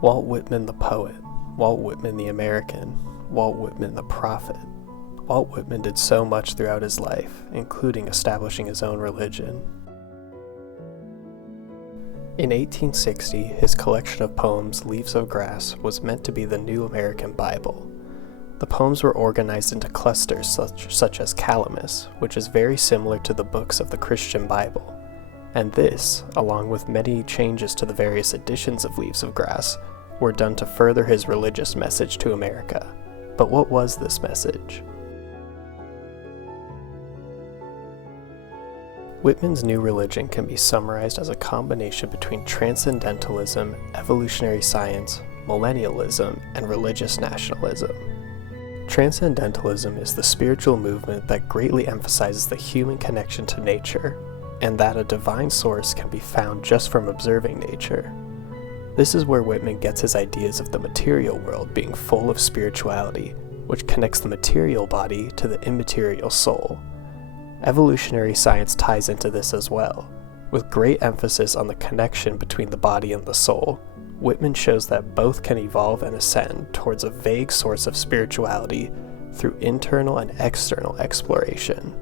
Walt Whitman the poet, Walt Whitman the American, Walt Whitman the prophet. Walt Whitman did so much throughout his life, including establishing his own religion. In 1860, his collection of poems, Leaves of Grass, was meant to be the new American Bible. The poems were organized into clusters such as Calamus, which is very similar to the books of the Christian Bible. And this, along with many changes to the various editions of Leaves of Grass, were done to further his religious message to America. But what was this message? Whitman's new religion can be summarized as a combination between transcendentalism, evolutionary science, millennialism, and religious nationalism. Transcendentalism is the spiritual movement that greatly emphasizes the human connection to nature, and that a divine source can be found just from observing nature. This is where Whitman gets his ideas of the material world being full of spirituality, which connects the material body to the immaterial soul. Evolutionary science ties into this as well. With great emphasis on the connection between the body and the soul, Whitman shows that both can evolve and ascend towards a vague source of spirituality through internal and external exploration.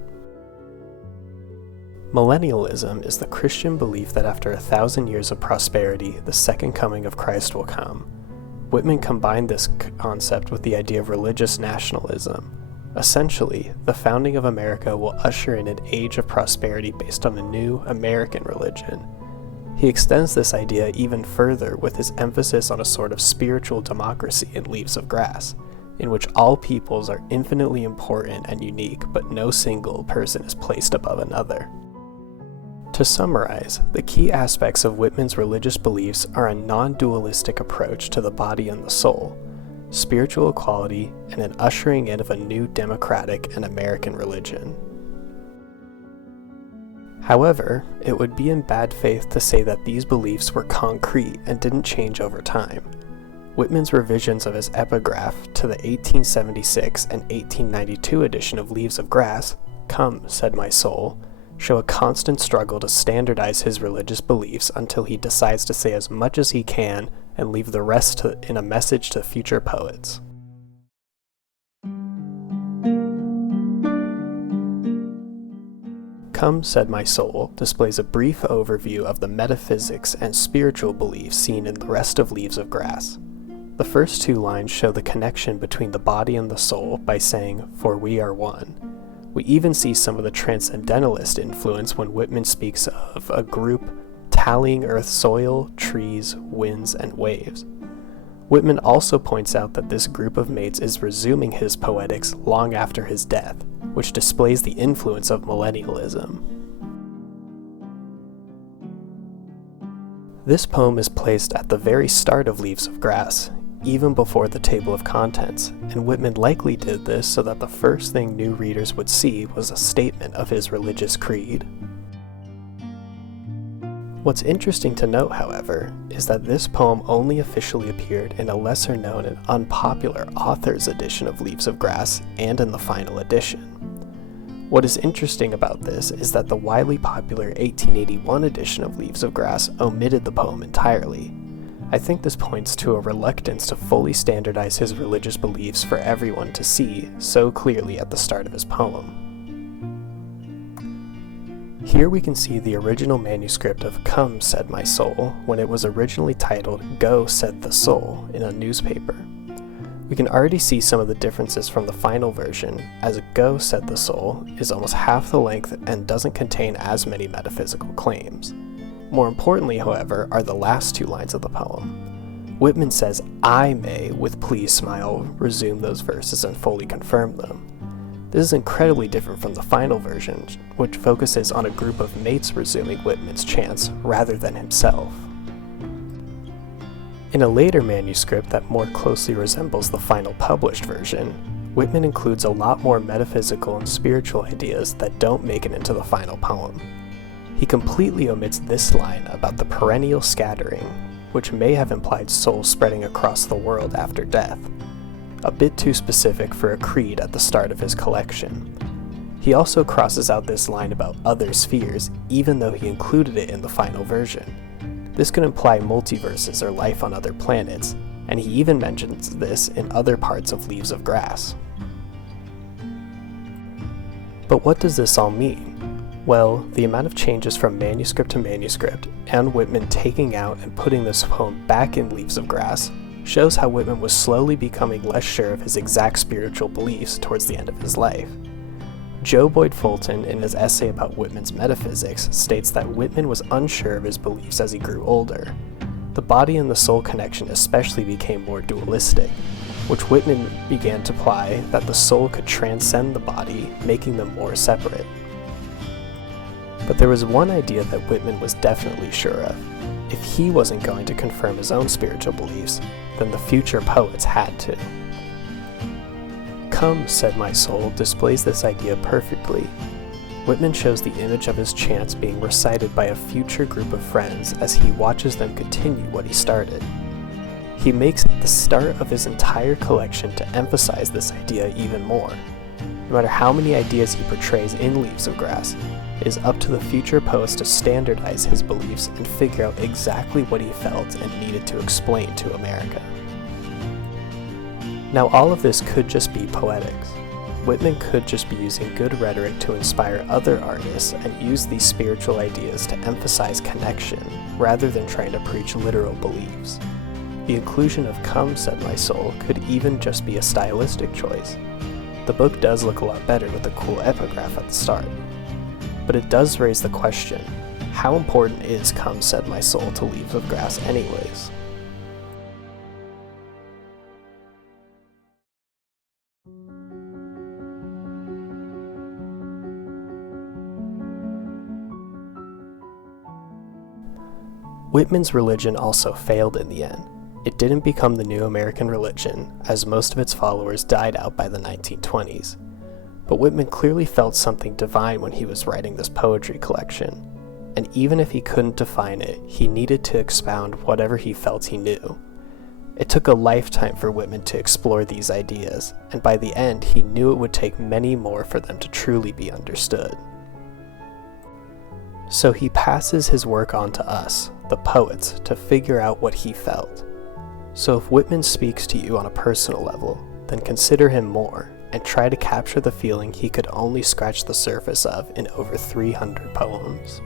Millennialism is the Christian belief that after 1,000 years of prosperity, the second coming of Christ will come. Whitman combined this concept with the idea of religious nationalism. Essentially, the founding of America will usher in an age of prosperity based on a new American religion. He extends this idea even further with his emphasis on a sort of spiritual democracy in Leaves of Grass, in which all peoples are infinitely important and unique, but no single person is placed above another. To summarize, the key aspects of Whitman's religious beliefs are a non-dualistic approach to the body and the soul, spiritual equality, and an ushering in of a new democratic and American religion. However, it would be in bad faith to say that these beliefs were concrete and didn't change over time. Whitman's revisions of his epigraph to the 1876 and 1892 edition of Leaves of Grass, "Come, said my soul," show a constant struggle to standardize his religious beliefs until he decides to say as much as he can and leave the rest in a message to future poets. Come, Said My Soul displays a brief overview of the metaphysics and spiritual beliefs seen in the rest of Leaves of Grass. The first two lines show the connection between the body and the soul by saying, "For we are one." We even see some of the transcendentalist influence when Whitman speaks of a group tallying Earth's soil, trees, winds, and waves. Whitman also points out that this group of mates is resuming his poetics long after his death, which displays the influence of millennialism. This poem is placed at the very start of Leaves of Grass, even before the table of contents, and Whitman likely did this so that the first thing new readers would see was a statement of his religious creed. What's interesting to note, however, is that this poem only officially appeared in a lesser-known and unpopular author's edition of Leaves of Grass and in the final edition. What is interesting about this is that the widely popular 1881 edition of Leaves of Grass omitted the poem entirely. I think this points to a reluctance to fully standardize his religious beliefs for everyone to see so clearly at the start of his poem. Here we can see the original manuscript of Come, Said My Soul, when it was originally titled Go, Said the Soul, in a newspaper. We can already see some of the differences from the final version, as Go, Said the Soul is almost half the length and doesn't contain as many metaphysical claims. More importantly, however, are the last two lines of the poem. Whitman says, "I may, with please smile, resume those verses and fully confirm them." This is incredibly different from the final version, which focuses on a group of mates resuming Whitman's chants rather than himself. In a later manuscript that more closely resembles the final published version, Whitman includes a lot more metaphysical and spiritual ideas that don't make it into the final poem. He completely omits this line about the perennial scattering, which may have implied souls spreading across the world after death. A bit too specific for a creed at the start of his collection. He also crosses out this line about other spheres, even though he included it in the final version. This could imply multiverses or life on other planets, and he even mentions this in other parts of Leaves of Grass. But what does this all mean? Well, the amount of changes from manuscript to manuscript, and Whitman taking out and putting this poem back in Leaves of Grass, shows how Whitman was slowly becoming less sure of his exact spiritual beliefs towards the end of his life. Joe Boyd Fulton, in his essay about Whitman's metaphysics, states that Whitman was unsure of his beliefs as he grew older. The body and the soul connection especially became more dualistic, which Whitman began to imply that the soul could transcend the body, making them more separate. But there was one idea that Whitman was definitely sure of. If he wasn't going to confirm his own spiritual beliefs, then the future poets had to. Come, Said My Soul displays this idea perfectly. Whitman shows the image of his chants being recited by a future group of friends as he watches them continue what he started. He makes it the start of his entire collection to emphasize this idea even more. No matter how many ideas he portrays in Leaves of Grass, it is up to the future poets to standardize his beliefs and figure out exactly what he felt and needed to explain to America. Now, all of this could just be poetics. Whitman could just be using good rhetoric to inspire other artists and use these spiritual ideas to emphasize connection, rather than trying to preach literal beliefs. The inclusion of Come, Said My Soul could even just be a stylistic choice. The book does look a lot better with a cool epigraph at the start. But it does raise the question, how important is Come, Said My Soul to Leaves of Grass anyways? Whitman's religion also failed in the end. It didn't become the new American religion, as most of its followers died out by the 1920s. But Whitman clearly felt something divine when he was writing this poetry collection, and even if he couldn't define it, he needed to expound whatever he felt he knew. It took a lifetime for Whitman to explore these ideas, and by the end he knew it would take many more for them to truly be understood. So he passes his work on to us, the poets, to figure out what he felt. So if Whitman speaks to you on a personal level, then consider him more, and try to capture the feeling he could only scratch the surface of in over 300 poems.